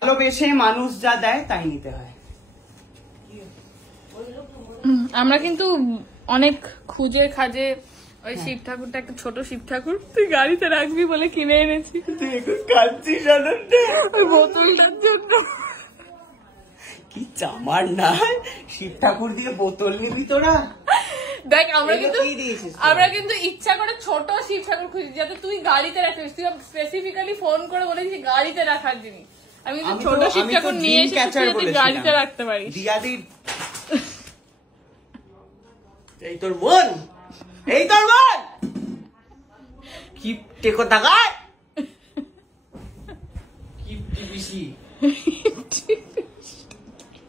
ভালোবেসে মানুষ যা দেয় তাই নিতে হয়। আমরা কিন্তু অনেক খুঁজে খাজে ওই শিব ঠাকুরটা, একটা ছোট শিব ঠাকুর তুই গাড়িতে রাখবি বলে কিনে এনেছি। তুই এখন কাঁদছিস ওই বোতলটার জন্য। কি চামার না, শিব ঠাকুর দিয়ে বোতল নিবি তোরা? দেখ আমরা কিন্তু ইচ্ছা করে ছোট শিব ঠাকুর খুঁজি যাতে তুই গাড়িতে রাখিস। তুই স্পেসিফিক্যালি ফোন করে বলেছি গাড়িতে রাখার জিনিস। আমি কিন্তু ছোট শিব ঠাকুর নিয়ে এসে তুই গাড়িতে রাখতে পারিস। এই তোর মন, এই তোর মন কি টেকো টাকায় কি পিসি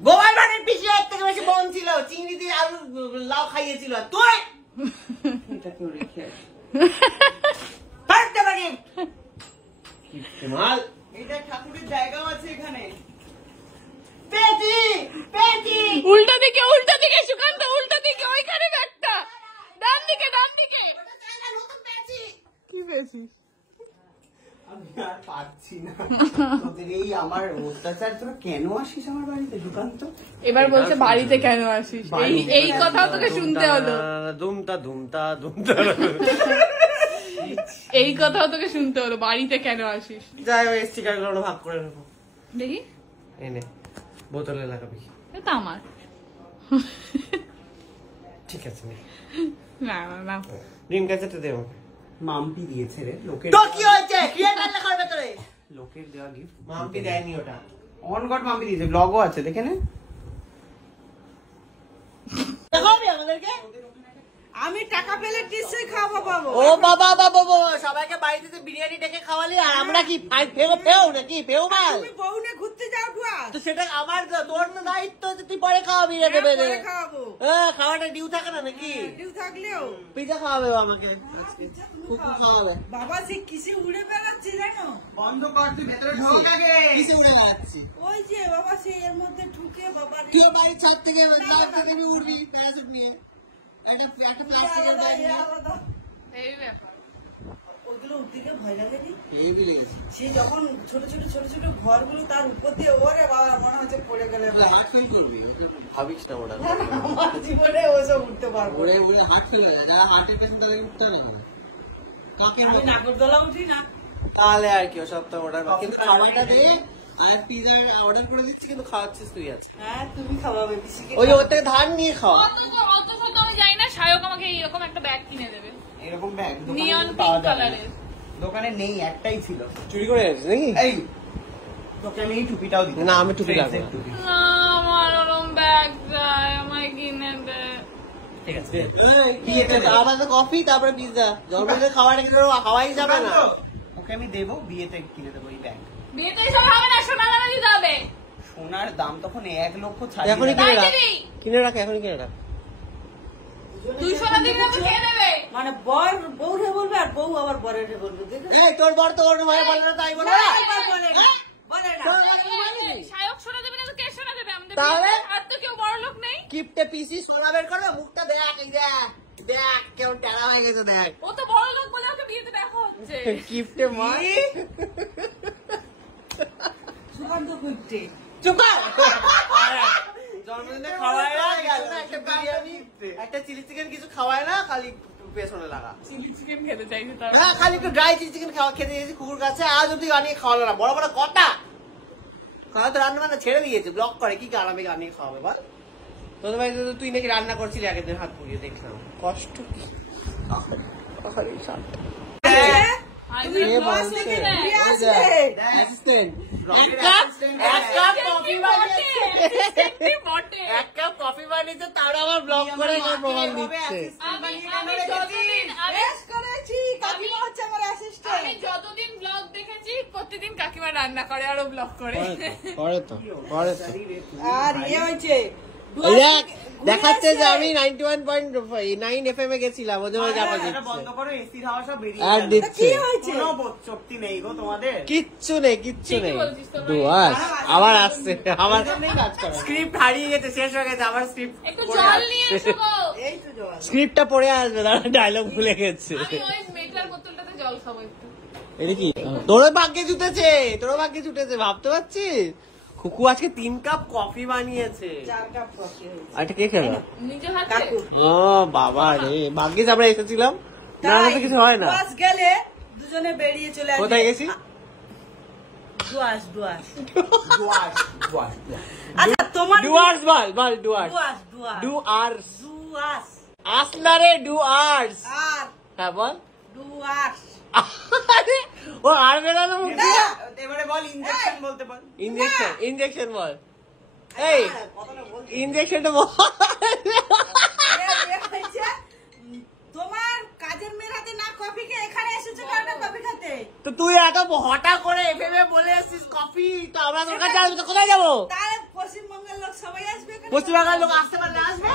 গোয়াল বাড়ির পিসি এর থেকে বেশি মন ছিল। চিংড়ি দিয়ে আলু লাউ খাইয়েছিল। তুই এটা কেউ রেখে পারতে পারি কি মাল। এটা ঠাকুরের জায়গাও আছে এখানে। পেটি পেটি উল্টা দিকে সুকান্ত, উল্টা দিকে ওইখানে একটা ডান দিকে কি পেয়েছিস? আমি আর পাচ্ছি না তোদের এই আমার অত্যাচার। তোরা কেন আসিস আমার বাড়িতে সুকান্ত? এবার বলছে বাড়িতে কেন আসিস, এই কথাও তোকে শুনতে হলো। দুমতা এই কথাও তোকে শুনতে হলো, বাড়িতে কেন আসিস। যাই ওই স্টিকার গুলো ভাগ করে নেবো। দেখি এনে বোতলে লাগাবি। এটা আমার। ঠিক আছে না রিং কাছেটা দে আমাকে। মাম্পি দিয়েছে রে লোকের। তো কি হয়েছে? ক্রিয়েটার লেখার ভেতরে লোকের দেওয়া গিফট। মাম্পি দেয়নি ওটা, অন গড মাম্পি দিয়েছে। ব্লগও আছে দেখে নে। দেখাবি আমাদেরকে? আমি টাকা পেলে নিশ্চয়ই খাওয়াবো পাবো। ও বাবা সবাইকে বাড়িতে বিরিয়ানি ডেকে খাওয়ালি আর আমরা কি ফেউ নাকি ফেউ মাল? তুমি বউনে ঘুরতে যাও গুয়া। তো সেটা আমার তোর না দায়িত্ব, তুই পরে খাওয়াবি রে দেবে। পরে খাওয়াবো। খাওয়াটা ডিউ থাকে না নাকি? ডিউ থাকলেও পিজা খাওয়াবে আমাকে আজকে। কুকু খাওয়াবে। বাবা সে কিসে উড়ে বেড়াচ্ছে জানো? বন্ধ কর, তুই ভেতরে ঢোক আগে। কিসে উড়ে বেড়াচ্ছি? ওই যে বাবা সে এর মধ্যে ঢুকে বাবা তুই বাড়ির ছাদ থেকে উড়বি প্যারাসুট নিয়ে। একটা প্লাস্টিকের ব্যাগ নিয়ে। এই ব্যাপার ওগুলো উঠতে ভয় লাগেনি? এই লেগেছে। সে যখন ছোট ঘরগুলো তার উপর দিয়ে, ওরে বাবা মনে হচ্ছে পড়ে গেলে হার্ট ফেল করবি। ভাবিস না ওটা। আমার জীবনে ওসব উঠতে পারবো। উড়ে হার্ট ফেল হয়ে যায়। যারা হার্টের পেশেন্ট তাদের উঠতে না। কাকের আমি নাগরদোলা উঠি না। তাহলে আর কি সপ্তাহ অর্ডার। কিন্তু খাবারটা দিয়ে আর পিজা অর্ডার করে দিচ্ছি, কিন্তু খাওয়াচ্ছিস তুই আজ। হ্যাঁ তুমি খাওয়াবে পিসিকে। ওই ওর থেকে ধার নিয়ে খাওয়া। অত আমি জানি না। সায়ক আমাকে এরকম একটা ব্যাগ কিনে দেবে, এরকম ব্যাগ নিয়ন পিঙ্ক কালারের। দোকানে নেই, একটাই ছিল। চুরি করে এনেছিস নাকি? এই তোকে আমি এই টুপিটাও দিই। না আমি টুপি লাগবে না, আমার ওরকম ব্যাগ চাই, আমায় কিনে দে। ঠিক আছে বিয়েতে তারপরে কফি, তারপরে পিৎজা। জন্মদিনে খাওয়াটা কিন্তু খাওয়াই যাবে না। ওকে আমি দেবো, বিয়েতে কিনে দেবো এই ব্যাগ। বিয়েতে এসব হবে না, সোনা দানা দিতে হবে। সোনার দাম তখন 1 লক্ষ ছাড়। এখনই কিনে রাখ এখনই কিনে রাখ। তুই সোনা দিবি না তো কে দেবে? মানে বর বউরে বলবে আর বউ আবার বরেরে বলবে। এই তোর বর তো ওর ভাই বলে না, তাই বলে না। সায়ক সোনা দেবে না তো কে সোনা দেবে? আমাদের তাহলে আর তো কেউ বড় লোক নেই। গিফটে পিসি সোনা বের করবে, মুখটা দেখ, এই দেখ কেমন টেরা হয়ে গেছে দেখ। ও তো বড় লোক বলে ওকে বিয়েতে দেখা হচ্ছে। গিফটে মা সুকান্ত গিফটে চুপ কর। জন্মদিনে খাওয়ায় না, একটা বিরিয়ানি একটা চিলি চিকেন কিছু খাওয়ায় না, খালি পেছনে লাগা। চিলি চিকেন খেতে চাইছে তার। হ্যাঁ খালি একটু ড্রাই চিলি চিকেন খেতে গেছি কুকুর কাছে, আজ অব্দি বানিয়ে খাওয়ালো না। বড় বড় কথা খাওয়া তো রান্না বান্না ছেড়ে দিয়েছে, ব্লক করে। কি আরামে বানিয়ে খাওয়াবে বল? তোদের বাড়িতে তো তুই নাকি রান্না করছিলি আগের দিন, হাত পুড়িয়ে দেখলাম। কষ্ট কি এক কাপ কফি বানিয়েছে, তার আবার ব্লক করে প্রমাণ দিচ্ছে। আমি যতদিন ব্লগ দেখেছি প্রতিদিন কাকিমা রান্না করে আরো ব্লগ করে। আর ইয়ে হয়েছে দেখাচ্ছে যে আমি 91.9 FM এ গেছিলাম, ওদের যাবো বন্ধ করো, এসির হাওয়া সব বেরিয়ে দিচ্ছে। শক্তি নেই গো তোমাদের, কিচ্ছু নেই ডুয়াস আবার আসছে, আমার স্ক্রিপ্ট হারিয়ে গেছে, শেষ হয়ে গেছে। আমার স্ক্রিপ্ট একটু জল নিয়ে এসো গো। এই তো জল। স্ক্রিপ্টটা পড়ে আসবে, দাঁড়া ডায়লগ ভুলে গেছে। আমি ওই মেটার বোতলটাতে জল খাবো একটু। এটা কি তোর ভাগ্যে জুটেছে, তোর ভাগ্যে জুটেছে, ভাবতে পারছিস? খুকু আজকে 3 কাপ কফি বানিয়েছে। 4 কাপ কফি হয়েছে। আচ্ছা কে খেলো? নিজে হাতে। কাকু। ও বাবা রে, ভাগ্যিস আমরা এসেছিলাম, না তো কিছু হয় না। ডুয়ার্স গেলে দুজনে বেরিয়ে চলে আসবে। কোথায় গেছি? ডুয়ার্স। আচ্ছা তোমার ডুয়ার্স বল ডুয়ার্স। ডুয়ার্স। আসলা রে ডুয়ার্স। আর হ্যাঁ বল ডুয়ার্স। ও আর বেরানো মুখে। এবারে বল ইনজেকশন বলতে বল। ইনজেকশন বল। এই ইনজেকশনটা বল। তোমার কাজের মেয়ের হাতে না কফি খেয়ে এখানে এসেছো কেন কফি খেতে? তো তুই এত হঠাৎ করে এফএমএ বলে আসছিস কফি, তো আমরা তোর কাছে আসবো তো কোথায় যাবো? তাহলে পশ্চিমবঙ্গের লোক সবাই আসবে এখানে। পশ্চিমবঙ্গের লোক আসতে পারলে আসবে।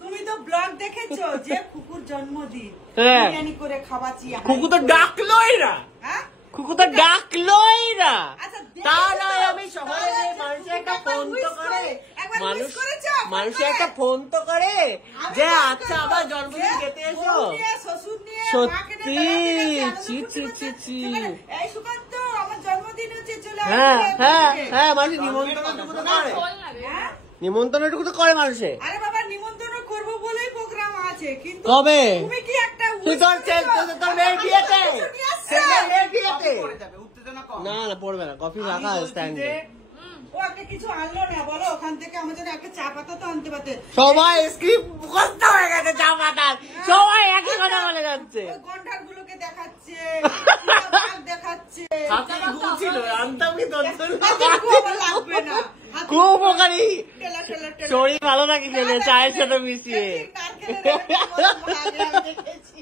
তুমি তো ব্লগ দেখেছো যে কুকুর জন্মদিন হ্যাঁ। বিরিয়ানি করে খাওয়াচ্ছি। খুকু তো ডাকলোই না, হ্যাঁ খুকু তো ডাকলোই না। আচ্ছা, তা নয় আমি শহরে যে মানুষের একটা ফোন তো করে, মানুষের একটা ফোন তো করে যে আচ্ছা আমার জন্মদিন যেতে এসো। সত্যি ছি ছি ছি ছি। এই সুকান্ত আমার জন্মদিন হচ্ছে চলে হ্যাঁ মানুষ নিমন্ত্রণটুকু তো করে, বল না রে। নিমন্ত্রণটুকু তো করে মানুষে। আরে বাবা নিমন্ত্রণ করবো বলেই প্রোগ্রাম আছে, কিন্তু কবে? তুমি কি একটা তুই তোর মেয়ের বিয়েতে, মেয়ের বিয়েতে উত্তেজনা কম। না পড়বে না, কফি রাখা স্ট্যান্ডে। ও একটা কিছু আনলো না, বলো ওখান থেকে আমার জন্য একটা চা পাতা তো আনতে পারতে। সবাই স্ক্রিপ্ট মুখস্থ হয়ে গেছে, চা পাতার সবাই একই কথা বলে যাচ্ছে। ওই গন্ডার গুলোকে দেখাচ্ছে, দেখাচ্ছে। হাতে গু ছিল, আনতাম কি তোর জন্য? লাগবে না, খুব উপকারী, ঠেলা শরীর ভালো থাকে খেলে চায়ের সাথে মিশিয়ে। নারকেলের একটা বড় ভাগ আমি দেখেছি।